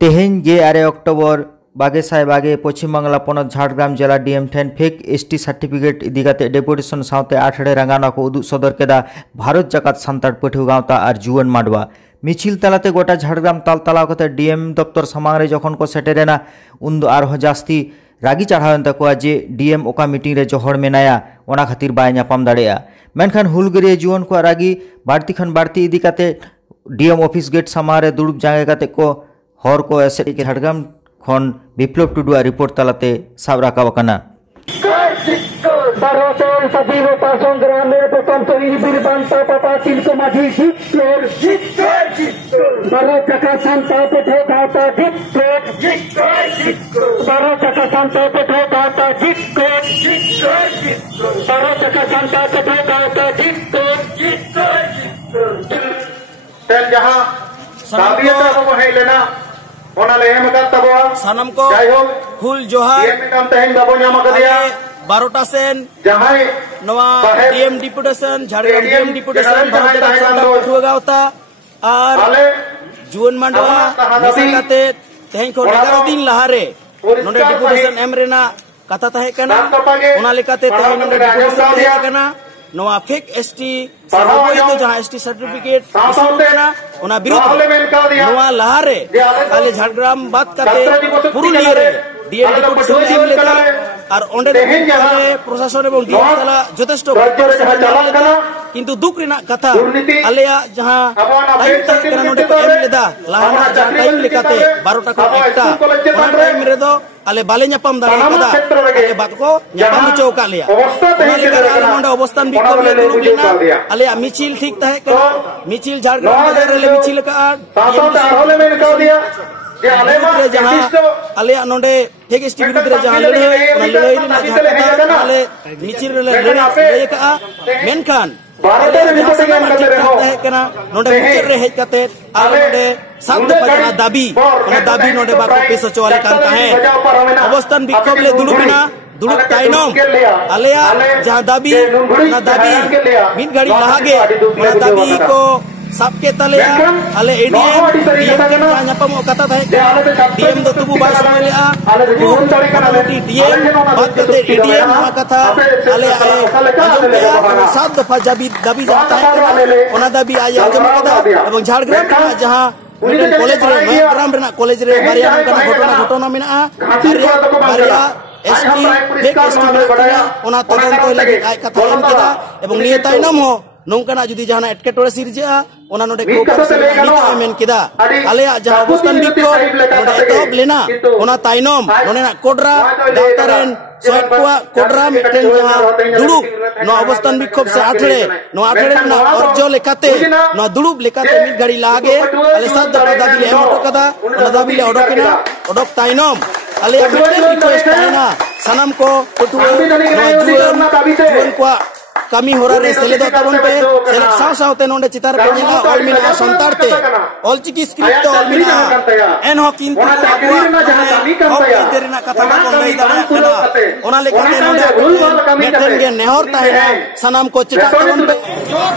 तेहेन 2 अक्टोबर 2022 पश्चिम बांगला पनत झाड़ग्राम जिला डीएम ठेन फेक एसटी सर्टिफिकेट इदिकाते डेपुटेशन साउते आठड़े रंगाना को उदुग सदर केदा भारत जाकात सान्ताड़ पाठिया गावता और जुवन माडवा मिचिल तलाते गोटा झाड़ग्राम तालतलाव कते डीएम दफ्तर सामांग रे जखन को सेटेरेना उन आरो जास्ती रागी चढ़ावेन तकोआ जे डीएम ओका मीटिंग रे जो हड़ मेनाया ओना खातिर बाय नापाम दाड़ेया मेनखान हुलगरिया जुवन को रागी बाड़ती खन बाड़ती इदिकाते डीएम ऑफिस गेट सामांग रे दुड़ुब जांगे काते को हर को एसे झाड़ग्राम खन विप्लव टुडुआ रिपोर्ट तलाते साब राकाब काना। सानम को हुल जोहार बारोटा सेन DM deputation Jhargram DM deputation गावता और जुवन मांडवा मेसे तेहें को 11 दिन लहारे नोडे डिपुटेशन एम रेना कथा तहे कना ओना लेकाते तेहें नोडे डिपुटेशन तहे कना नोआ फेक एसटी तो जहां एसटी सर्टिफिकेट ओना विरुद्ध नोआ लहारे खाली झाड़ग्राम बात करते पुरुलिया रे डीएम डिपुटेशन एम लेता और ओंडे प्रशासन एवं डीएम साला जथेष्ट किंतु दुख रेना कथा आलेया जहां टाइम तक कना नोडे को एम लेदा लाहाना जहां टाइम लेकाते 12 टा को एकटा ओना टाइम रे दो आले बाले ᱧᱟᱯᱟᱢ दाड़े कदा आले बात को ᱧᱟᱯᱟᱢ होचो का लिया ओना लेकर आले नोडे अवस्थान बिकम ले दुरुब लेना आले मिचिल ठीक तहे कना मिचिल झाड़ग्राम बाजार रे मिचिल का जहां आले नोडे फेक एसटी विरुद्ध रे जहां लड़ाई रेना जहां आले मिचिल रे लड़ाई का मेनखान दाबी नोडे बार पेश होचोवाले कान ताहें अवस्थान विक्षोभ ले दुलुबिना दुलुब ताइनम आलेया जहां दाबी ना दाबी मिन घड़ी लहागे ना दाबी को सबके तले आले एडीएम डीएम के ᱧᱟᱯᱟᱢ कथा ताहें डीएम दो तुबु बाय समय लेआ डीएम बात करते एडीएम मा कथा आले आजम के सात दफा दाबी जाता है ओना दाबी आय आजम कदा एवं झाड़ग्राम जहां कॉलेज रे नयाग्राम रेना कॉलेज रे बारिया घटना मेना बारिया एसटी फेक एसटी मेना ओना तदंत लगे आय कथा एम केदा एवं निय ताइनम हो नोंकना जुदी जहां एटकेटोड़े सिरजा ओना नोडे को मेन केदा आलेया जहां अवस्थान बिको नोडे एतहब लेना ओना ताइनम नोनेना कोडरा डाक्टरेन सोयत कोआ कोडरा मिटेन जहां दुड़ुब नो अवस्थान बिक्षोभ से आठड़े ना अर्जो लेकाते नो दुड़ुब लेकाते मिद घड़ी लागे आले सात दफा दाबी ले एम कदा ओना दाबी ले ओडोकेना ओडोक ताइनम आलेया मिटेन रिक्वेस्ट ताइना सानाम को पटुआ जुवन कोआ कमी हो रहा सेलेदो तबन पे सेलेद साव सावते नोंडे चितार पे नेला ऑल मिना संतारते ऑल चिकी स्क्रिप्ट ऑल मिना एन हो किंतु आबुआ तेरेना कथा को लई दाड़ा कना ओना लेकाते नोंडे मेटेन गे नेहर ताहेना सनाम को चिता तबन पे जोर